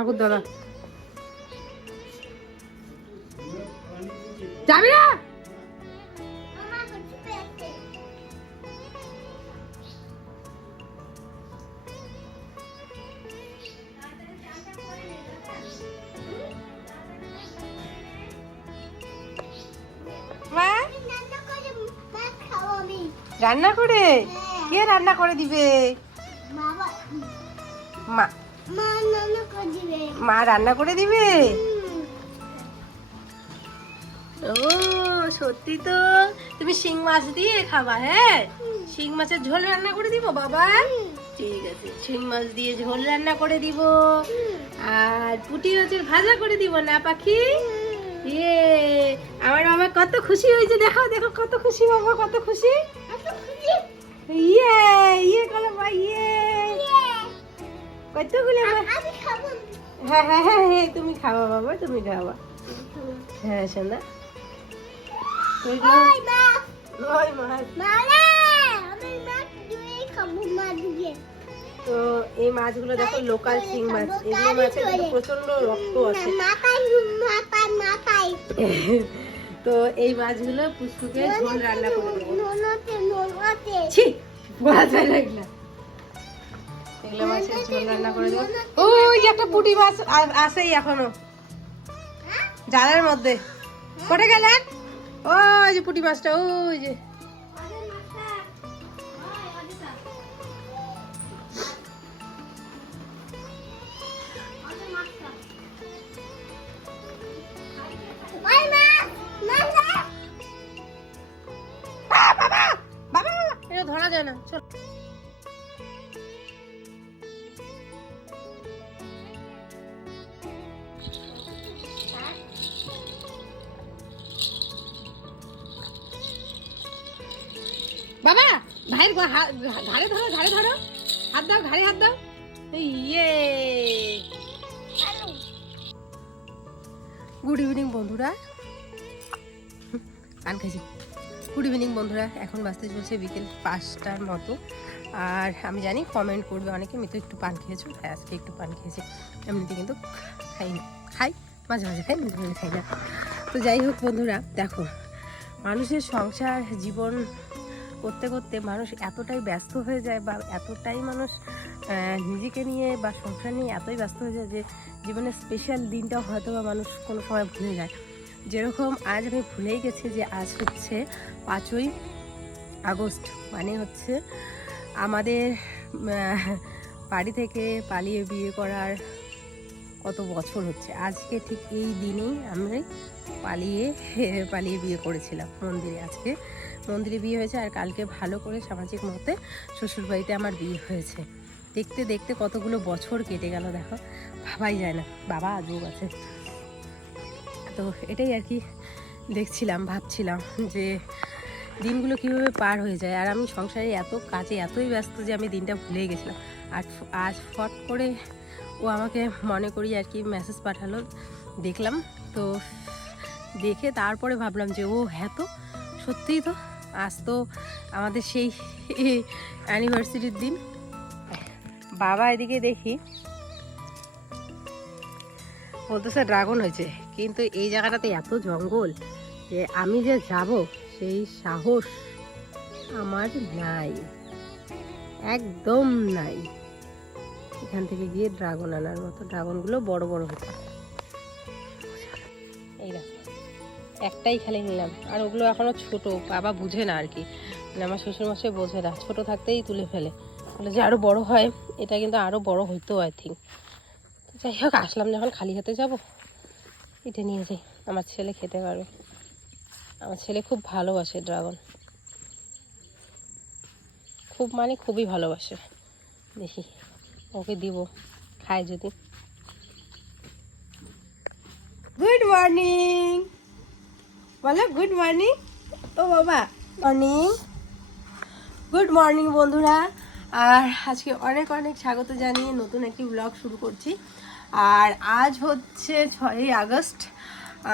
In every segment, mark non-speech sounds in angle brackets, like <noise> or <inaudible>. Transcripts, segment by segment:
ঠাকুর দাদা। যাবি না? রান্না করে? কে রান্না করে দিবে? মা মা রান্না করে দিবে? ও সত্যি তো? তুমি শিং মাছ দিয়ে খাবা হ্যাঁ? শিং মাছের ঝোল রান্না করে দিব বাবা? ঠিক আছে শিং মাছ দিয়ে ঝোল রান্না করে দিব। আর পুটি মাছের ভাজা করে দিব না পাখি? ইয়ে আমার মামা কত খুশি হয়েছে দেখো দেখো কত খুশি বাবা কত খুশি? ইয়ে ইয়ে কলো ভাই ইয়ে। কতগুলো হ্যাঁ হ্যাঁ হ্যাঁ হ্যাঁ তুমি খাওয়া বাবা তুমি খাওয়া হ্যাঁ মাছ তো এই মাছগুলো দেখো লোকাল শিং মাছ। এগুলো মাছে কিন্তু প্রচণ্ড রক্ত আছে। তো এই মাছগুলো পুষ্পুকে ঝোল রান্না করে দেবো। ছি বাজা লাগলা এগুলো মাছের ঝোল রান্না করে ওই একটা পুঁটি মাছ আ- আছেই এখনও জালের মধ্যে গেলেন ওই যে পুঁটি মাছটা ওই যে ধরা যায় না চল ঘাড়ে ধরো ঘাড়ে ধরো। হাত দাও, ঘাড়ে হাত দাও। ইয়ে। গুড ইভিনিং বন্ধুরা। পান খাইছি। গুড ইভিনিং বন্ধুরা। এখন বাজতে চলছে বিকেল পাঁচটার মতো। আর আমি জানি কমেন্ট করবে। অনেকে আমি তো একটু পান খেয়েছো, তাই আজকে একটু পান খেয়েছি। এমনিতে কিন্তু খাই না খাই, মাঝে মাঝে খাই মাঝে খাই না। তো যাই হোক, বন্ধুরা, দেখো, মানুষের সংসার, জীবন করতে করতে মানুষ এতটাই ব্যস্ত হয়ে যায় বা এতটাই মানুষ নিজেকে নিয়ে বা সংসার নিয়ে এতই ব্যস্ত হয়ে যায় যে জীবনের স্পেশাল দিনটা হয়তো বা মানুষ কোনো সময় ভুলে যায়। যেরকম আজ আমি ভুলেই গেছি যে আজ হচ্ছে পাঁচই আগস্ট মানে হচ্ছে আমাদের বাড়ি থেকে পালিয়ে বিয়ে করার কত বছর হচ্ছে। আজকে ঠিক এই দিনেই আমি পালিয়ে পালিয়ে বিয়ে করেছিলাম মন্দিরে আজকে। মন্দিরে বিয়ে হয়েছে আর কালকে ভালো করে সামাজিক মতে শ্বশুরবাড়িতে আমার বিয়ে হয়েছে। দেখতে দেখতে কতগুলো বছর কেটে গেল দেখো। ভাবাই যায় না। বাবা আজও আছে। তো এটাই আর কি দেখছিলাম, ভাবছিলাম যে দিনগুলো কীভাবে পার হয়ে যায়। আর আমি সংসারে এত কাজে এতই ব্যস্ত যে আমি দিনটা ভুলেই গেছিলাম। আর আজ ফট করে ও আমাকে মনে করি আর কি মেসেজ পাঠালো। দেখলাম। তো দেখে তারপরে ভাবলাম যে ও হ্যাঁ তো সত্যিই তো? আজ তো আমাদের সেই অ্যানিভার্সারির দিন। বাবা এদিকে দেখি। বলতেছে ড্রাগন হয়েছে, কিন্তু এই জায়গাটাতে এত জঙ্গল যে আমি যে যাব, সেই সাহস আমার নাই। একদম নাই। এখান থেকে গিয়ে ড্রাগন আনার মতো ড্রাগনগুলো বড় বড় হচ্ছে। একটাই খালি নিলাম। আর ওগুলো এখনও ছোট, বাবা বুঝে না আর কি। মানে আমার শ্বশুরমশাই বোঝে না, ছোটো থাকতেই তুলে ফেলে। বলে যে আরও বড় হয়, এটা কিন্তু আরও বড় হইতো আই থিঙ্ক যাই হোক, আসলাম যখন খালি হাতে যাব, এটা নিয়ে যাই। আমার ছেলে খেতে পারবে। আমার ছেলে খুব ভালোবাসে ড্রাগন। খুব মানে খুবই ভালোবাসে। দেখি, ওকে দিব, খায় যদি। গুড মর্নিং বলো গুড মর্নিং ও বাবা মর্নিং গুড মর্নিং বন্ধুরা। আর আজকে অনেক অনেক স্বাগত জানিয়ে নতুন একটি ব্লগ শুরু করছি। আর আজ হচ্ছে ছয়ই আগস্ট।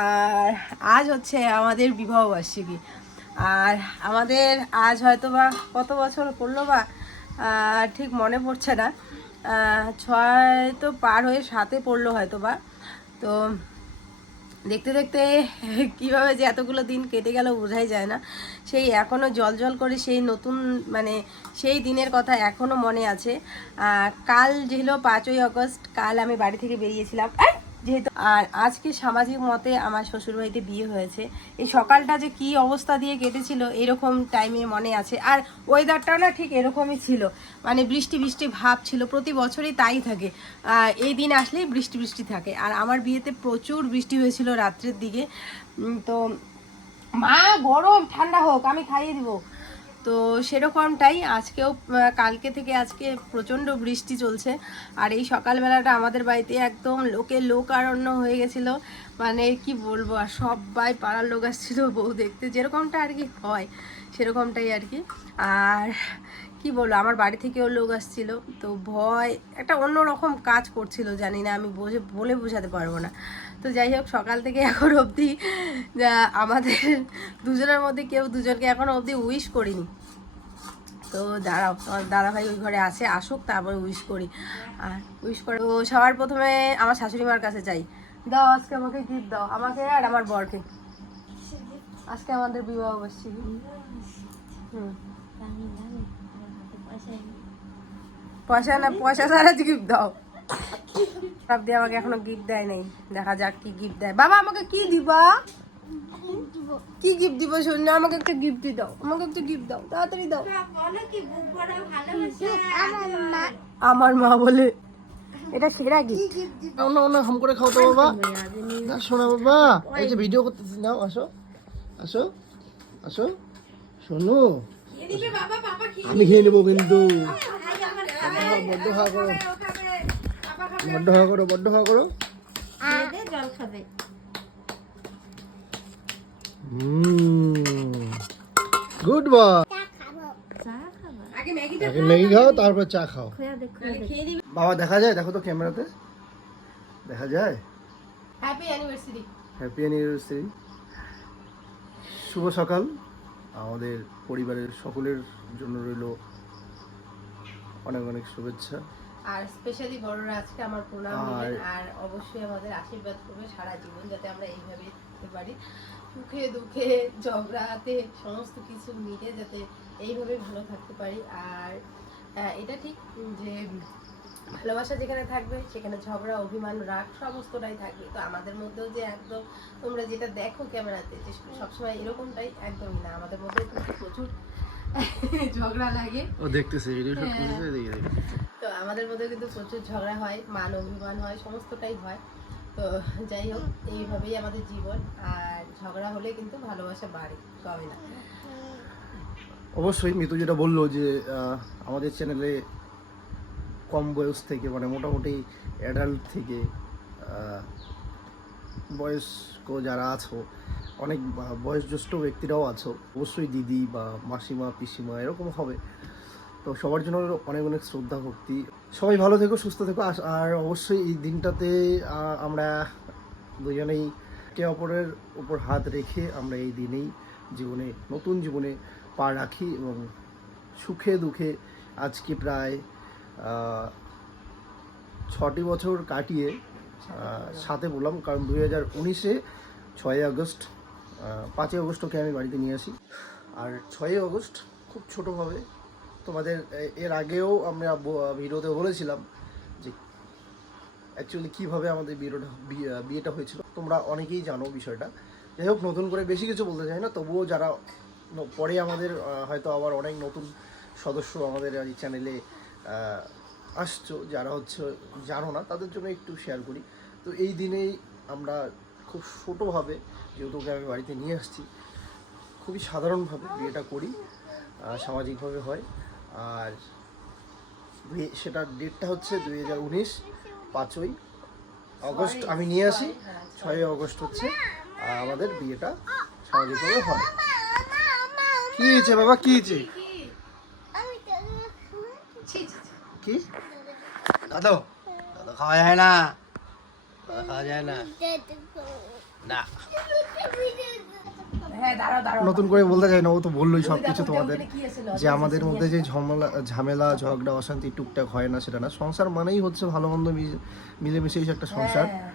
আর আজ হচ্ছে আমাদের বিবাহবার্ষিকী আর আমাদের আজ হয়তো বা কত বছর পড়ল বা ঠিক মনে পড়ছে না। ছয় তো পার হয়ে সাথে পড়ল হয়তো বা তো দেখতে দেখতে কীভাবে যে এতগুলো দিন কেটে গেল বোঝাই যায় না। সেই এখনও জল জল করে সেই নতুন মানে সেই দিনের কথা এখনও মনে আছে। কাল যেগুলো পাঁচই অগস্ট কাল আমি বাড়ি থেকে বেরিয়েছিলাম। এই! যেহেতু আর আজকে সামাজিক মতে আমার শ্বশুরবাড়িতে বিয়ে হয়েছে। এই সকালটা যে কি অবস্থা দিয়ে কেটেছিল, এরকম টাইমে মনে আছে। আর ওয়েদারটাও না ঠিক এরকমই ছিল। মানে বৃষ্টি বৃষ্টি ভাব ছিল, প্রতি বছরই তাই থাকে। এই দিন আসলেই বৃষ্টি বৃষ্টি থাকে। আর আমার বিয়েতে প্রচুর বৃষ্টি হয়েছিল রাত্রের দিকে। তো মা গরম, ঠান্ডা হোক, আমি খাইয়ে দিব। তো সেরকমটাই আজকেও কালকে থেকে আজকে প্রচণ্ড বৃষ্টি চলছে। আর এই সকালবেলাটা আমাদের বাড়িতে একদম লোকে লোকারণ্য হয়ে গেছিল। মানে কি বলব, আর সবাই পাড়ার লোক আসছিল বউ দেখতে। যেরকমটা আর কি হয়, সেরকমটাই আর কি। আর কি বলব, আমার বাড়ি থেকেও লোক আসছিল। তো ভয়, একটা অন্য রকম কাজ করছিল, জানি না আমি বোঝে, বলে বোঝাতে পারব না। তো যাই হোক, সকাল থেকে এখন অবধি আমাদের দুজনের মধ্যে কেউ দুজনকে এখন অবধি উইশ করিনি। তো দাঁড়াও আমার দাদা ভাই ওই ঘরে আসে আসুক, তারপরে উইশ করি। আর উইশ করে তো সবার প্রথমে আমার শাশুড়ি মার কাছে যাই। দাও, আজকে আমাকে গিফট দাও। আমাকে আর আমার বরকে। আজকে আমাদের বিবাহ বার্ষিকী। হুম। পয়সা না পয়সা ছাড়া গিফট দাও। সব দিয়ে আমাকে এখনও গিফট দেয় নাই। দেখা যাক কি গিফট দেয়। বাবা আমাকে কি দিবা? কি গিফট দিব শোন আমাকে একটা গিফট দাও। আমাকে একটা গিফট দাও তাড়াতাড়ি দাও। আমার মা বলে। এটা সেরা গিফট অন্য অন্য হাম করে খাও তো বাবা। না শোনা বাবা। এই যে ভিডিও করতেছি নাও আসো। আসো। আসো। শোনো। আমি খেয়ে নেব কিন্তু। বড্ড হাওয়া করো। বড্ড হাওয়া করো বড্ড হাওয়া করো। জল খাবে। Good boy. চা আগে ম্যাগি খাও তারপর চা খাও। বাবা দেখা যায়? দেখো তো ক্যামেরাতে। দেখা যায়? হ্যাপি অ্যানিভার্সারি হ্যাপি অ্যানিভার্সারি শুভ সকাল। আমাদের পরিবারের সকলের জন্য রইল অনেক অনেক শুভেচ্ছা। আর স্পেশালি বড়রা আজকে আমার প্রণাম আর- অবশ্যই আমাদের আশীর্বাদ করবে সারা জীবন যাতে আমরা এইভাবে থাকতে পারি। সুখে দুঃখে ঝগড়াতে সমস্ত কিছু মিলে যাতে এইভাবে ভালো থাকতে পারি। আর আহ, এটা ঠিক যে ভালোবাসা যেখানে থাকবে সেখানে ঝগড়া অভিমান রাগ সমস্তটাই থাকবে। তো আমাদের মধ্যেও যে একদম তোমরা যেটা দেখো ক্যামেরাতে যে সবসময় এরকমটাই একদমই না। আমাদের মধ্যে কিন্তু প্রচুর <laughs> ঝগড়া লাগে। ও দেখতেছে ভিডিওটা হ্যাঁ। করতেছে। তো আমাদের মধ্যে কিন্তু প্রচুর ঝগড়া হয় মান অভিমান হয় সমস্তটাই হয়। তো যাই হোক এইভাবেই আমাদের জীবন। আর ঝগড়া হলে কিন্তু ভালোবাসা বাড়ে কমে না। অবশ্যই মিতু যেটা বলল যে আহ, আমাদের চ্যানেলে কম বয়স থেকে মানে মোটামুটি অ্যাডাল্ট থেকে বয়স্ক যারা আছো, অনেক বা- বয়োজ্যেষ্ঠ ব্যক্তিরাও আছো, অবশ্যই দিদি বা মাসিমা, পিসিমা এরকম হবে। তো সবার জন্য অনেক অনেক শ্রদ্ধা, ভক্তি। সবাই ভালো থেকো, সুস্থ থেকো আর অবশ্যই এই দিনটাতে আমরা দুজনেই একে অপরের উপর হাত রেখে আমরা এই দিনেই জীবনে, নতুন জীবনে পা রাখি এবং সুখে দুঃখে আজকে প্রায় ছটি বছর কাটিয়ে সাথে বললাম, কারণ দুই হাজার উনিশে ছয়ই আগস্ট পাঁচই আগস্ট ওকে আমি বাড়িতে নিয়ে আসি। আর ছয়ই আগস্ট খুব ছোটোভাবে তোমাদের এর আগেও আমরা ভিডিওতে বলেছিলাম যে অ্যাকচুয়ালি কীভাবে আমাদের বিয়েটা বিয়ে- বিয়েটা হয়েছিল। তোমরা অনেকেই জানো বিষয়টা। যাই হোক, নতুন করে বেশি কিছু বলতে চাই না, তবুও যারা, পরে আমাদের হয়তো আবার অনেক নতুন সদস্য আমাদের এই চ্যানেলে আসছো, যারা হচ্ছে জানো না, তাদের জন্য একটু শেয়ার করি। তো এই দিনেই আমরা খুব ছোটোভাবে, যেহেতু ওকে আমি বাড়িতে নিয়ে আসছি, খুবই সাধারণভাবে বিয়েটা করি সামাজিকভাবে হয়। আর সেটার ডেটটা হচ্ছে দুই হাজার উনিশ, পাঁচই আগস্ট আমি নিয়ে আসি, ছয়ই আগস্ট হচ্ছে আমাদের বিয়েটা সামাজিকভাবে হয়। কি হয়েছে বাবা? কি হয়েছে? কি? দাদা দাদা খাওয়া যায় না। দাদা খাওয়া যায় না। না। হ্যাঁ নতুন করে বলতে চাই না ও তো বললোই সব কিছু তোমাদের? যে আমাদের মধ্যে যে ঝামেলা ঝামেলা ঝগড়া অশান্তি টুকটাক হয় না সেটা না। সংসার মানেই হচ্ছে ভালো মন্দ মিলে- মিলেমিশেই একটা সংসার। হ্যাঁ,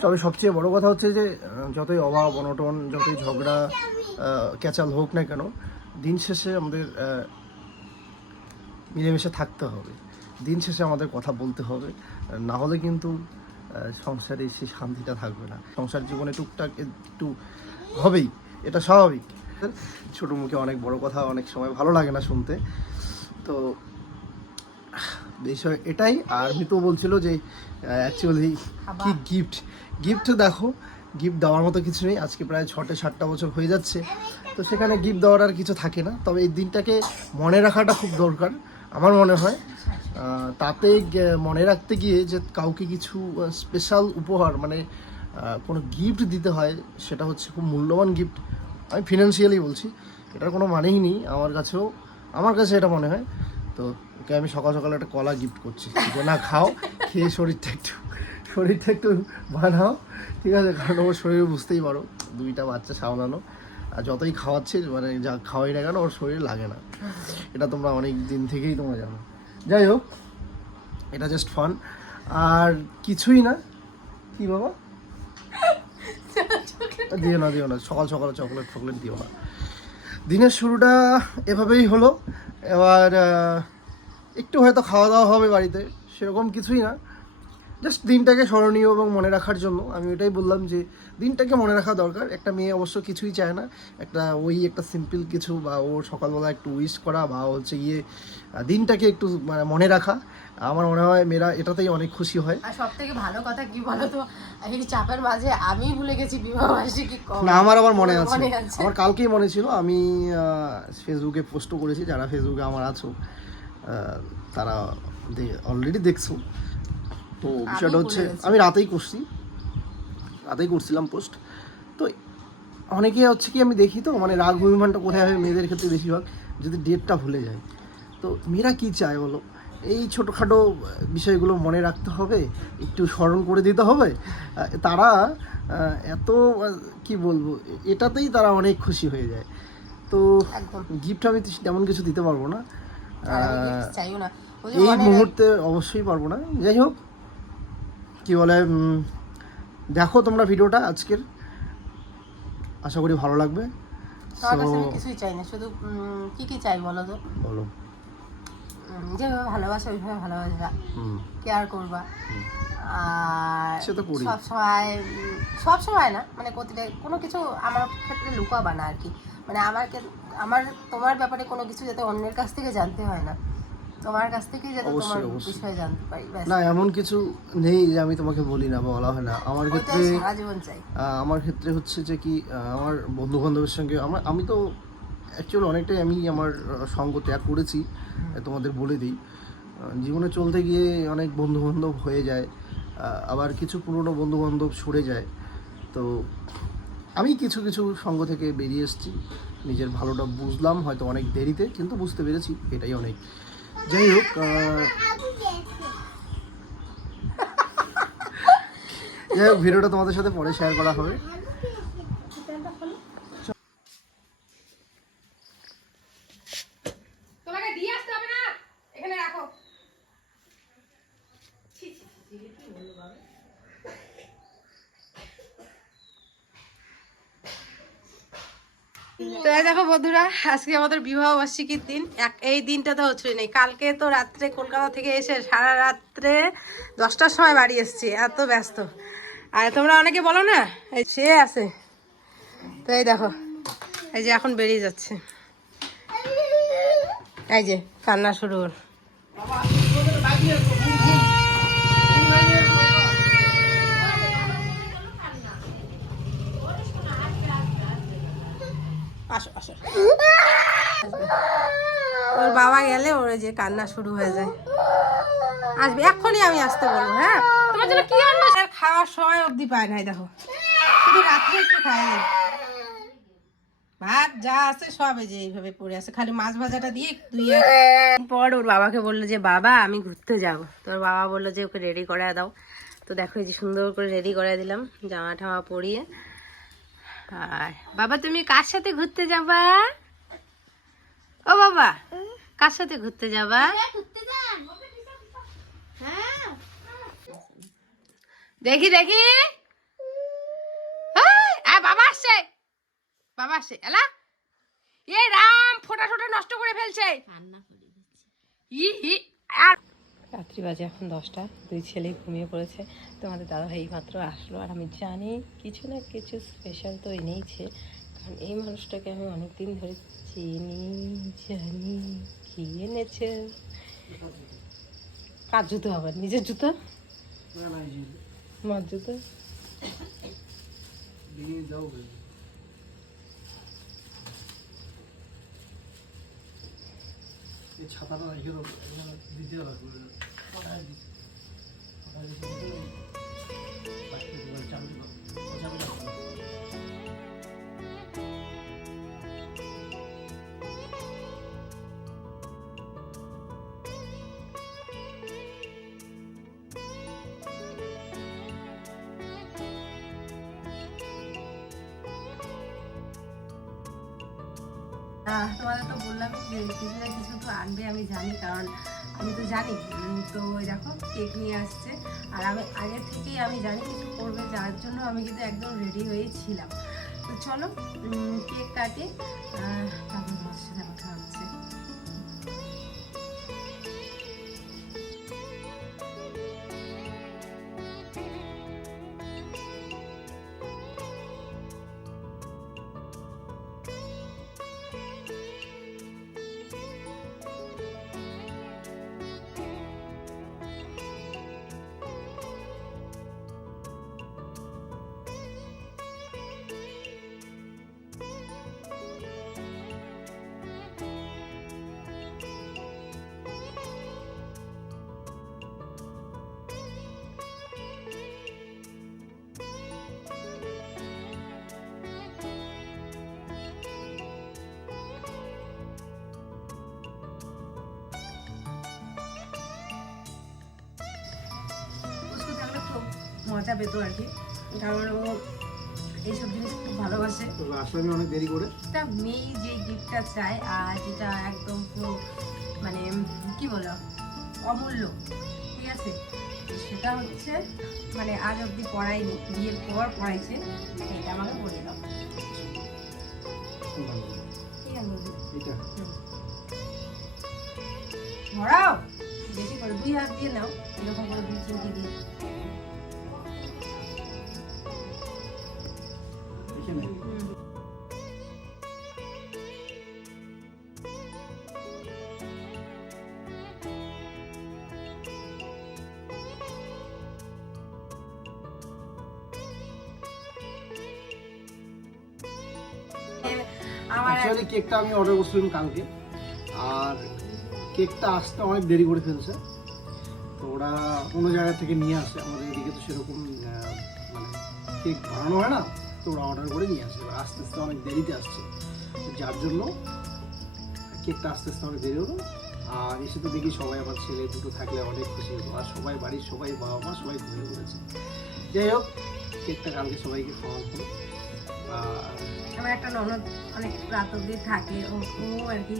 তবে সবচেয়ে বড় কথা হচ্ছে যে যতই অভাব অনটন যতই ঝগড়া ক্যাচাল হোক না কেন দিন শেষে আমাদের মিলেমিশে থাকতে হবে। দিন শেষে আমাদের কথা বলতে হবে। না হলে কিন্তু সংসারে সেই শান্তিটা থাকবে না। সংসার জীবনে টুকটাক একটু হবেই এটা স্বাভাবিক। ছোট মুখে অনেক বড় কথা অনেক সময় ভালো লাগে না শুনতে। তো বিষয় এটাই। আর মিতু বলছিল যে অ্যাকচুয়ালি কি গিফট গিফট দেখো গিফট দেওয়ার মতো কিছু নেই। আজকে প্রায় ছটে সাতটা বছর হয়ে যাচ্ছে। তো সেখানে গিফট দেওয়ার আর কিছু থাকে না। তবে এই দিনটাকে মনে রাখাটা খুব দরকার। আমার মনে হয় তাতে মনে রাখতে গিয়ে যে কাউকে কিছু স্পেশাল উপহার মানে কোনো গিফট দিতে হয়, সেটা হচ্ছে খুব মূল্যবান গিফট আমি ফিনান্সিয়ালি বলছি, এটার কোনো মানেই নেই, আমার কাছেও, আমার কাছে এটা মনে হয়। তো ওকে আমি সকাল সকাল একটা কলা গিফট করছি। যে না, খাও, খেয়ে শরীরটা একটু শরীরটা একটু বানাও, ঠিক আছে? কারণ ওর শরীর বুঝতেই পারো, দুইটা বাচ্চা সামলানো। আর যতই খাওয়াচ্ছি মানে যা খাওয়াই না কেন, ওর শরীর লাগে না। এটা তোমরা অনেক দিন থেকেই তোমরা জানো। যাই হোক, এটা জাস্ট ফান আর কিছুই না। কি বাবা? দিও না দিও না। সকাল সকাল চকলেট ফকলেট দিও না। দিনের শুরুটা এভাবেই হলো। এবার একটু হয়তো খাওয়া দাওয়া হবে বাড়িতে, সেরকম কিছুই না। জাস্ট দিনটাকে স্মরণীয় এবং মনে রাখার জন্য আমি ওটাই বললাম যে দিনটাকে মনে রাখা দরকার। একটা মেয়ে অবশ্য কিছুই চায় না। একটা ওই একটা সিম্পল কিছু বা ওর সকালবেলা একটু উইশ করা বা হচ্ছে গিয়ে দিনটাকে একটু মানে মনে রাখা। আমার মনে হয় মেয়েরা এটাতেই অনেক খুশি হয়। আর সব থেকে ভালো কথা কি বলতো? এই চাপের মাঝে আমি ভুলে গেছি বিবাহ বার্ষিকী। না আমার আবার মনে আছে। আমার কালকেই মনে ছিল। আমি ফেসবুকে পোস্টও করেছি। যারা ফেসবুকে আমার আছো তারা অলরেডি দেখছ। তো বিষয়টা হচ্ছে আমি রাতেই করছি। রাতেই করছিলাম পোস্ট তো অনেকে হচ্ছে কি আমি দেখি তো মানে রাগ অভিমানটা কোথায় হয় মেয়েদের ক্ষেত্রে বেশিরভাগ যদি ডেটটা ভুলে যায়। তো মেয়েরা কি চায় বলো? এই ছোটোখাটো বিষয়গুলো মনে রাখতে হবে একটু স্মরণ করে দিতে হবে। তারা এত কি বলব এটাতেই তারা অনেক খুশি হয়ে যায়। তো গিফট আমি তেমন কিছু দিতে পারব না। এই মুহূর্তে অবশ্যই পারব না। যাই হোক কি বলে দেখো তোমরা ভিডিওটা আজকের। আশা করি ভালো লাগবে। তোমার কাছে আমি কিছুই চাই না শুধু কি কি চাই বলো তো? বলো। যেভাবে ভালোবাসা ওইভাবে ভালোবাসবা কেয়ার করবা। আর সব সময় সব সময় না মানে প্রতিটা কোনো কিছু আমার ক্ষেত্রে লুকাবা না আর কি। মানে আমার আমার তোমার ব্যাপারে কোনো কিছু যাতে অন্যের কাছ থেকে জানতে হয় না। তোমার কাছ থেকেই যাতে অবশ্যই, তোমার। বিষয়ে জানতে পারি না এমন কিছু নেই যে আমি তোমাকে বলি না বা বলা হয় না। আমার ক্ষেত্রে আমার ক্ষেত্রে হচ্ছে যে কি আমার বন্ধু বান্ধবের সঙ্গে আমার আমি তো অ্যাকচুয়ালি অনেকটাই আমি আমার সঙ্গ ত্যাগ করেছি তোমাদের বলে দিই। জীবনে চলতে গিয়ে অনেক বন্ধু বান্ধব হয়ে যায় আবার কিছু পুরনো বন্ধু বান্ধব সরে যায়। তো আমি কিছু কিছু সঙ্গ থেকে বেরিয়ে এসেছি। নিজের ভালোটা বুঝলাম হয়তো অনেক দেরিতে কিন্তু বুঝতে পেরেছি এটাই অনেক। যাই হোক যাই হোক ভিডিওটা তোমাদের সাথে পরে শেয়ার করা হবে তোমাকে দিয়ে আসতে হবে না এখানে রাখো তো দেখো বন্ধুরা, আজকে আমাদের বিবাহ বার্ষিকীর দিন। এক, এই দিনটা তো হচ্ছে নেই। কালকে তো রাত্রে কলকাতা থেকে এসে সারা রাত্রে দশটার সময় বাড়ি এসেছি, এত ব্যস্ত। আর তোমরা অনেকে বলো না, এই সে আছে। তো এই দেখো, এই যে এখন বেরিয়ে যাচ্ছে। এই যে, কান্না শুরু ওর। আসো আসো। ওর বাবা গেলে ওর যে কান্না শুরু হয়ে যায়। আসবে এক্ষুনি আমি আসতে বলব হ্যাঁ? তোমার জন্য কি আনব খাওয়ার সময় অবধি পায় নাই দেখো। শুধু রাত্রে একটু খায়। ভাত যা আছে সব যে এইভাবে পড়ে আছে। খালি মাছ ভাজাটা দিয়ে এক পর ওর বাবাকে বলল যে বাবা আমি ঘুরতে যাব। তোর বাবা বলল যে ওকে রেডি করে দাও। তো দেখো এই যে সুন্দর করে রেডি করে দিলাম জামা ঠামা পরিয়ে। আর বাবা তুমি কার সাথে ঘুরতে যাবা? ও বাবা কার সাথে ঘুরতে যাবা? দেখি দেখি। বাবা আসছে। বাবা আসছে। এলা এ রাম ফোটা ফোটা নষ্ট করে ফেলছে। ই হি আর রাত্রি বাজে এখন দশটা। দুই ছেলে ঘুমিয়ে পড়েছে। তোমাদের দাদা ভাই মাত্র আসলো। আর আমি জানি কিছু না কিছু স্পেশাল তো এনেইছে কারণ এই মানুষটাকে আমি অনেকদিন ধরে চিনি জানি কি এনেছে। কার জুতো আবার নিজের জুতো? মার জুতো? ছাতাটা রেখে দেবো দিতে লাগবে আহ, তোমাদের তো বললাম যে কিছু না কিছু তো আনবে, আমি জানি, কারণ আমি তো জানি। তো দেখো, কেক নিয়ে আসছে। আর আমি আগের থেকেই আমি জানি কিছু করবে, যার জন্য আমি কিন্তু একদম রেডি হয়েছিলাম তো চলো কেক কাটে তারপর তোমার সাথে কথা হচ্ছে। মজা পেতো আর কি। কারণ ও এইসব জিনিস খুব ভালোবাসে। আসলে অনেক দেরি করে। একটা মেয়ে যে গিফটটা চায় আর যেটা একদম পুরো মানে কি বলো অমূল্য ঠিক আছে? সেটা হচ্ছে মানে আজ অব্দি পড়াইনি বিয়ের পর পড়াইছে এটা আমাকে বলে দাও। ধরাও বেশি করে দুই হাত দিয়ে নাও এরকম করে দুই চিমটি দিয়ে। অ্যাকচুয়ালি কেকটা আমি অর্ডার করছিলাম কালকে। আর কেকটা আসতে অনেক দেরি করে ফেলছে। তো ওরা অন্য জায়গা থেকে নিয়ে আসে। আমাদের এদিকে তো সেরকম মানে কেক বানানো হয় না। তো ওরা অর্ডার করে নিয়ে আসে। আস্তে আস্তে অনেক দেরিতে আসছে। যার জন্য কেকটা আস্তে আস্তে অনেক দেরি হলো। আর এসে তো দেখি সবাই আমার ছেলে দুটো থাকলে অনেক খুশি। হতো আর সবাই বাড়ির সবাই বাবা মা সবাই ঘুরে পড়েছে। যাই হোক কেকটা কালকে সবাইকে খাওয়ানো হলো আর আমার একটা ননদ অনেক রাত অব্দি থাকে ও ও আর কি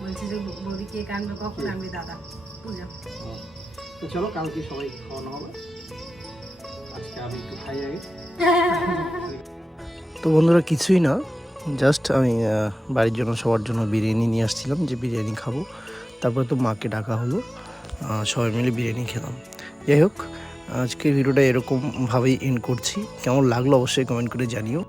বলছে যে বৌদি কেক আনবে কখন? আনবে দাদা বুঝো তো চলো কালকে সবাই খাওয়ানো হবে। আজকে আমি একটু খাই আগে। <laughs> তো বন্ধুরা কিছুই না। জাস্ট আমি বাড়ির জন্য সবার জন্য বিরিয়ানি নিয়ে আসছিলাম যে বিরিয়ানি খাব। তারপরে তো মাকে ডাকা হলো। সবাই মিলে বিরিয়ানি খেলাম। যাই হোক আজকের ভিডিওটা এরকমভাবেই এন্ড করছি। কেমন লাগল অবশ্যই কমেন্ট করে জানিও।